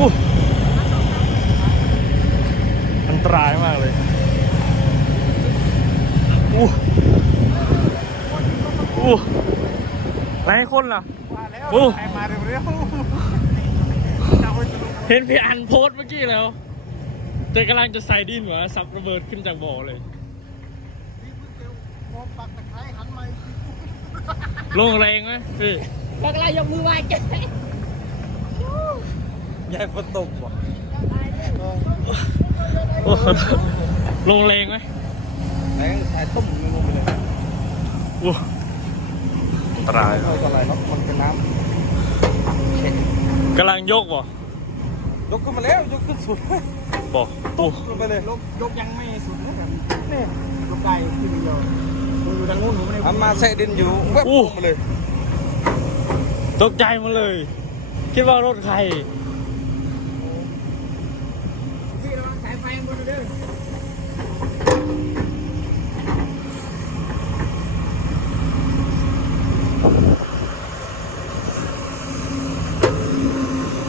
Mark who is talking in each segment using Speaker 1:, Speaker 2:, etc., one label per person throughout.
Speaker 1: อู้อันตรายมากเลยอู้อู้ไรคนล่ะ
Speaker 2: มาแล้ว
Speaker 1: โอ้
Speaker 2: ใครมาเร็ว
Speaker 1: เห็นพี่อันโพสต์เมื่อกี้แล้วแต่กำลังจะใส่ดินหัวสับระเบิดขึ้นจากบ่อเลย
Speaker 2: มองปักตะไคร้หันมา
Speaker 1: ลงแรงไหมพี่
Speaker 3: แล้วก็ไล่ยกมือไหว้แก
Speaker 2: ยายฝนตกว่ะ
Speaker 1: โอ้ลงแรงไหม
Speaker 2: แรงสายต้มลงไปเลย
Speaker 1: อู้อันตราย
Speaker 2: เท่าไหร่ครับมันเป็นน้ำเช็ค
Speaker 1: กำลังยกบ่
Speaker 2: ยกขึ้นมาแล้วยกขึ้นสุด
Speaker 1: บ่อู้
Speaker 2: ลงไปเลย
Speaker 3: ยกยกยังไม่สุดนะครับนี่ยกได้ที่เดียวผมอยู่ทางนู้นผมไม่ได้
Speaker 2: ทำมาแซะดินอยู่แวบลงมาเลย
Speaker 1: ตกใจหมาเลย คิดว่ารถใคร
Speaker 3: พี่ระวังสายไฟบนเด้อ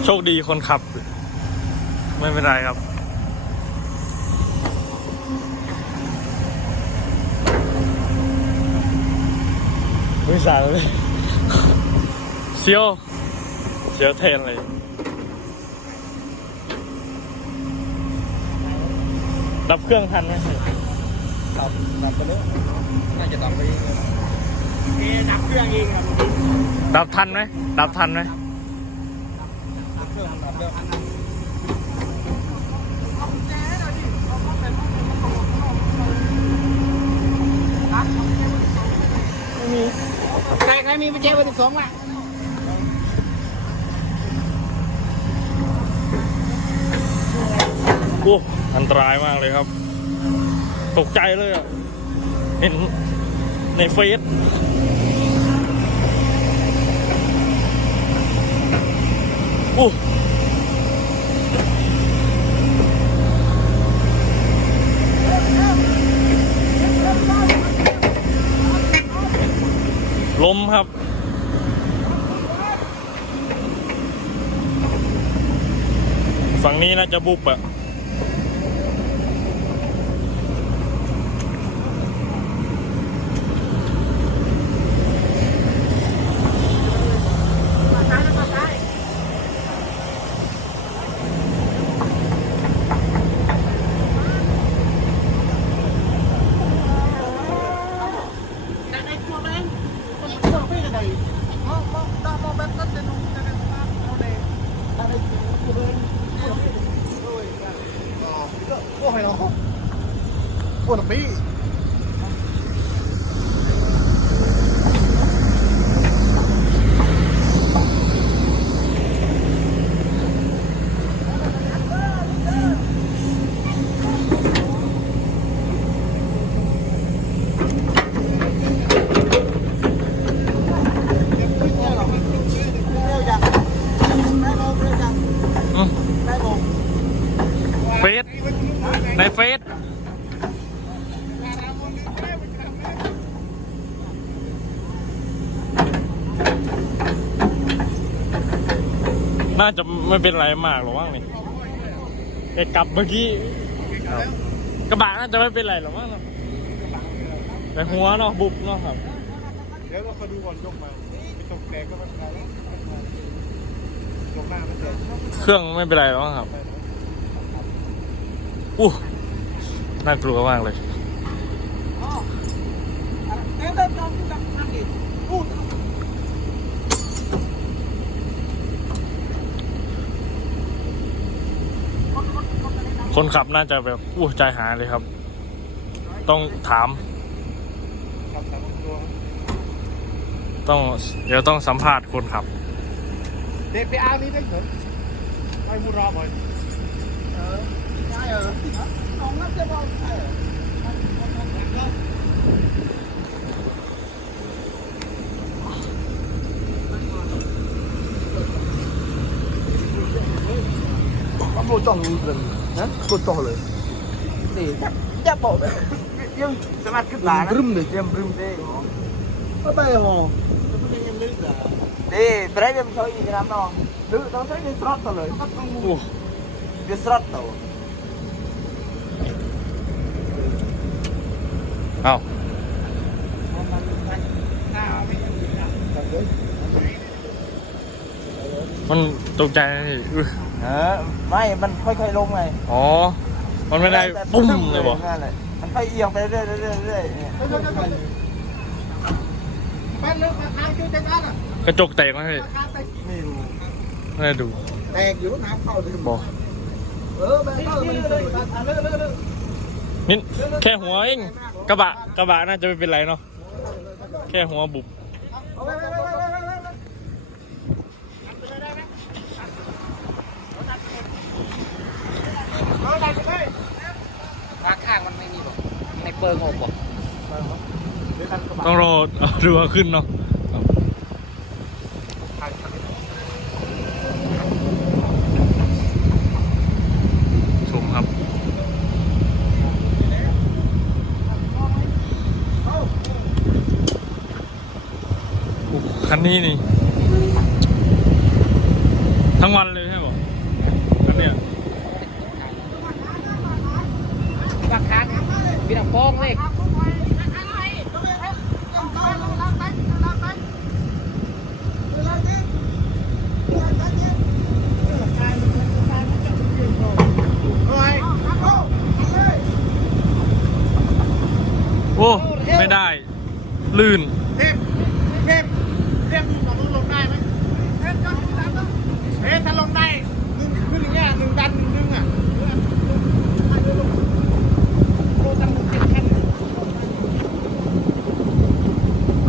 Speaker 1: โชคดีคนขับ ไม่เป็นไรครับ ไม่สารเลยเซียวเซียวเทนเลยดับเครื่องทันไหม
Speaker 2: ดับดับไปแล้วน่าจะดับไปเองเลย
Speaker 3: เอ๊ะดับเครื่องเองครับ
Speaker 1: ดับทันไหมดับทันไหม
Speaker 2: ดับ เครื่องดับแล้ว
Speaker 3: ใครใครมีประแจเบอร์สิบสองว่ะ
Speaker 1: โอ้อันตรายมากเลยครับ ตกใจเลยอะ เห็นในเฟซโอ้ ล้มครับ ฝั่งนี้น่าจะบุบอะ
Speaker 3: มาซ้ายแล้วมาซ้าย แต่ในตัวนั้นมันตัวพี่กันไหนมองมองดาวมองแบบนั้นจะดูจะได้สภาพเขาเลยอะไรตัวเลยตัวพี่โอ้ย
Speaker 2: โอ้ยเนาะปวดปี
Speaker 1: อืมเฟซในเฟซ น่าจะไม่เป็นไรมากหรอกมั้งนี่แกกลับเมื่อกี้กระบะน่าจะไม่เป็นไรหรอกมั้งเนอะแต่หัวเนาะบุบเนาะครับ
Speaker 2: เดี๋ยวเราคอยดูก่อนยกมาไม่ตกแตกก็ไม่เป็นไรแล้วยกหน้าไม่เสร็จ
Speaker 1: เครื่องไม่เป็นไรหรอกมั้งครับอู้น่ากลัวมากเลย คนขับน่าจะแบบอู้ใจหายเลยครับ ต้องถาม
Speaker 2: ครับสามตัว
Speaker 1: ต้องเดี๋ยวต้องสัมภาษณ์คนขับ
Speaker 2: เด็กไปเอานี้ได้เหรอไปมูรอบ่อย
Speaker 3: เออใช่เหรอน้องน่าจะบอกใช่เหรอ
Speaker 2: ก็โบ จ่องเลยนะโบจ่องเลย
Speaker 3: นี่จะบอกเลยยังสามารถขึ้นหลานะ
Speaker 2: รึม เลย
Speaker 3: ยังบรึมได้
Speaker 2: ก็ไปหอ
Speaker 3: ยังยังลึกเหรอ đi break em chơi gì làm nó nữ nó thấy đi slot rồi bắt con
Speaker 1: โอ้
Speaker 3: đi slot rồi
Speaker 1: เอ้ามันตกใจนะพี่อุ๊ย
Speaker 3: Ờ, may mình ค่อยๆลงไง
Speaker 1: อ๋อ มันไม่ได้ปุ้มเลยบ่
Speaker 3: นั่นแหละมันค่อยเอียงไปเรื่อยๆเรื่อยๆเรื่อยๆเนี่ย
Speaker 2: บ้านเลิกราคาคือจะได้อะ
Speaker 1: กระจกแตกนะพี่
Speaker 2: ราคาไป
Speaker 3: ไม่รู้
Speaker 1: ไม่ได้ดู
Speaker 2: แตกอยู่น้ำเข้าถึง
Speaker 1: บอก
Speaker 2: เออแม่เข้ามันเลยเลิกเลิกเลิก
Speaker 1: นี่แค่หัวเองกระบะกระบะน่าจะไม่เป็นไรเนาะแค่หัวบุบ
Speaker 2: เอาไปไปไปไปไปไป
Speaker 3: ราข้างมันไม่มีหรอกใน เปิงออกบอก
Speaker 1: ต้องรอเอาดูว่าขึ้นเนาะชมครับ คันนี้นี่ ทั้งวันเลยใช่ไหมคันเนี้ย
Speaker 3: บางครั้งพี่น้อง โป้งเลย
Speaker 1: โอ้ ไม่ได้ ลื่น
Speaker 2: เทพเทพเรียกสองลงได้ไหมเทพจะลงได้ไหมเฮ้ยถ้าลงได้หนึ่งขึ้นอย่างเงี้ยหนึ่งดันหนึ่งดึงอะ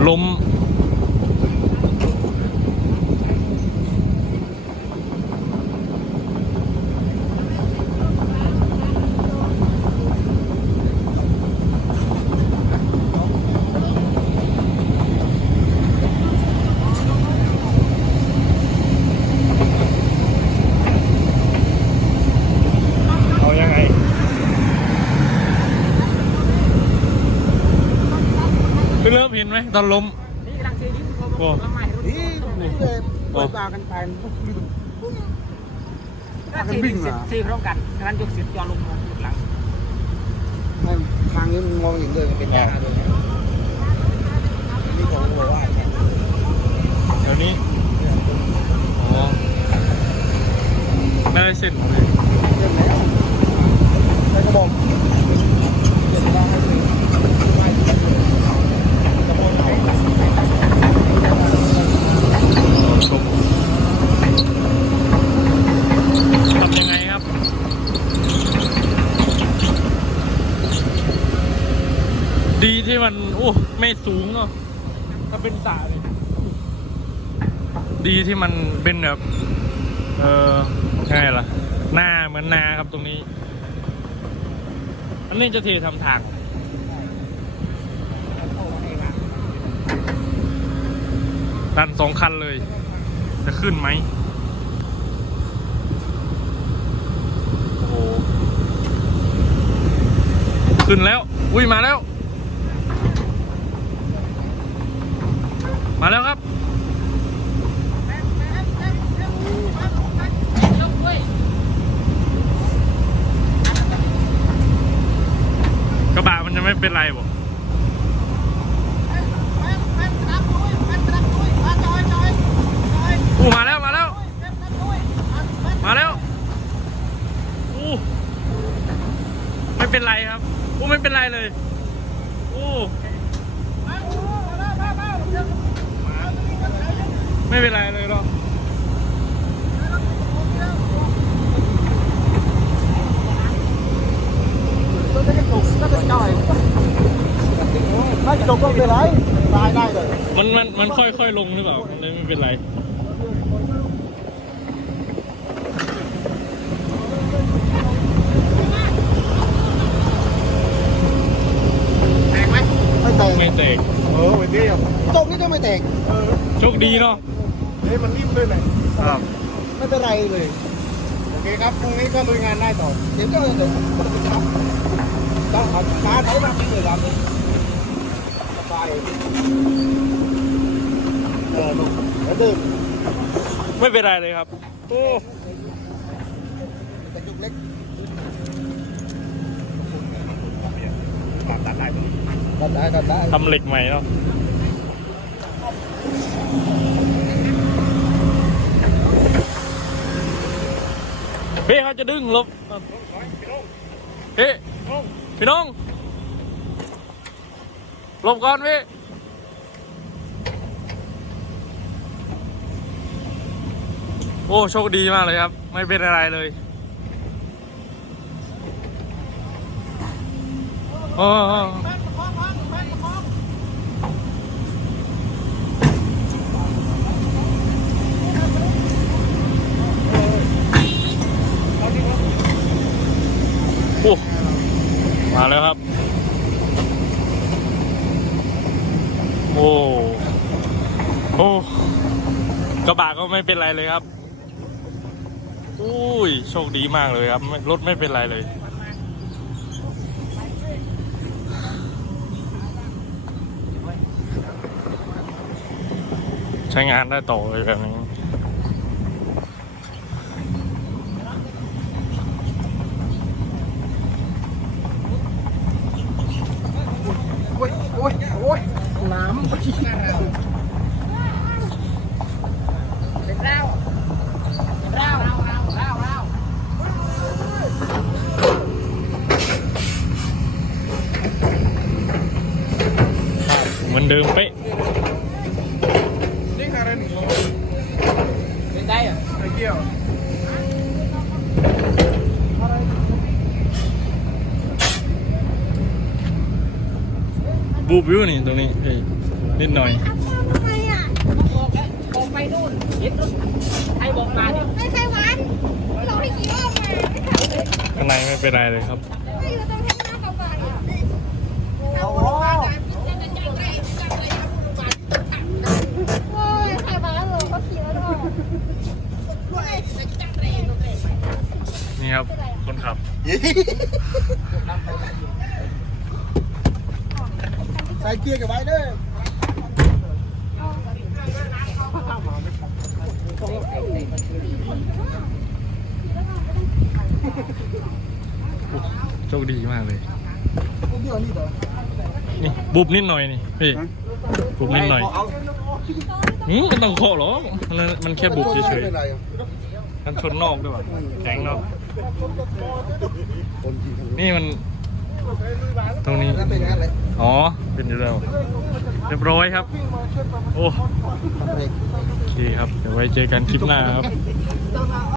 Speaker 1: ล้ม เอายังไง คือ เริ่มเห็นไหมตอนล้ม
Speaker 3: นี่กำลังซื้อยิ้มเขา
Speaker 1: โอ้
Speaker 3: ลำใหม่นี่เลยปล่อยปลากันไปกันวิ่งเหรอซื้อพร้อมกันงั้นยกสิบยอลงยกหลังทางนี้มันมองอย่างเดียวเป็นยาเลยนี่ผมบอกว่า
Speaker 1: เดี๋ยวนี้อ๋อไม่ได้เส้นเลย
Speaker 3: เรื่องแล้วใช้กระบอกเดี๋ยวเราให้ดูไม่กระบอกไหน
Speaker 1: ชมทำยังไงครับ ดีที่มัน โอ้ไม่สูงเนาะถ้าเป็นสระเลยดีที่มันเป็นแบบ เออยังไงล่ะ หน้าเหมือนนาครับตรงนี้ อันนี้จะเททำทางดันสองคันเลย จะขึ้นไหมโอ้โหขึ้นแล้ว อุ้ยมาแล้ว มาแล้วครับกระบะมันจะไม่เป็นไรบ่อู้มาแล้วมาแล้ว มาแล้วอู้ไม่เป็นไรครับอู้ไม่เป็นไรเลยอู้ไม่เป็นไรเลยหรอก
Speaker 3: ถ้าจะจบก็เป็นไรตายได้เลย
Speaker 1: มันมันมันค่อยๆลงหรือเปล่ามันเลยไม่เป็นไร
Speaker 2: แตกไหม
Speaker 3: ไม่แตก
Speaker 1: ไม่แตก
Speaker 2: เออวันนี้อะ
Speaker 3: ตรงนี้ก็ไม่แตก
Speaker 2: เออ
Speaker 1: โชคดีเนาะ
Speaker 2: เฮ้ยมันรีบเลยเลย
Speaker 1: ครับ
Speaker 3: ไม่เป็นไรเลย
Speaker 2: โอเคครับพรุ่งนี้ก็ลุยงานได้ต่อ
Speaker 3: เดี๋ยวก็เดี๋ยวต้องเอามาใช้มาที่เลยครับสบาย เออลูกแล้วดื่ม
Speaker 1: ไม่เป็นไรเลยครับ โอ้
Speaker 3: กระจุกเล็ก
Speaker 2: ปรับตัดได้ตรงนี้
Speaker 3: ตัดได้ตัดได้
Speaker 1: ทำเหล็กใหม่เนาะพี่เขาจะดึงลบพี่พี่น้องห ลบก่อนพี่โอ้ โชคดีมากเลยครับ ไม่เป็นอะไรเลยโอ้โอ้มาแล้วครับ โอ้ โอ้ กระบะก็ ไม่เป็นไรเลยครับอุ้ยโชคดีมากเลยครับรถไม่เป็นไรเลย ใช้งานได้ต่อเลยแบบนี้
Speaker 3: โอ้ยโอ้ยโอ้ยน้ำ
Speaker 1: เหมือนเดิมเป๊ะ
Speaker 2: นี่อะไรหนึ่งโล
Speaker 3: เป็นได้อะ
Speaker 2: ไอ้เกี่ยว
Speaker 1: บูบิวนี่ตรงนี้เฮ้ยนิดหน่อย
Speaker 4: ทำไมอะ
Speaker 3: บอกไปนู่นเห็นรถใครบอกมาเนี่ย
Speaker 4: ไม่ใช่วันเราให้กี่รอบมาไม่ทำเลย
Speaker 1: ข้างในไม่เป็นไรเลยครับ
Speaker 4: ไม่อยู่ตรงแค่หน้ากระบะเนี่ย
Speaker 3: โอ้โห
Speaker 4: โอ้ยใครมาเหรอเขาขี่รถออก
Speaker 1: นี่ ครับ คนขับ
Speaker 3: ใส่เกียร์กับไว้เด้อ
Speaker 1: โชคดีมากเลย
Speaker 3: พวกเดียวนี่เหรอ
Speaker 1: นี่บุบนิดหน่อยนี่พี่บุบนิดหน่อย
Speaker 3: เอา
Speaker 1: อืมมันต้องเคาะหรอ มันมันแค่บุบเฉย
Speaker 3: ไม่เป็นไรอะ
Speaker 1: ๆมันชนนอกด้วยว่ะแข็งเนาะ
Speaker 3: ค นี่
Speaker 1: มัน ตรงนี้ อ๋อ เป็นอยู่แล้ว เรียบร้อยครับ โอ้
Speaker 3: เด็ก
Speaker 1: โอเคครับ เดี๋ยวไว้เจอกันคลิปหน้าครับ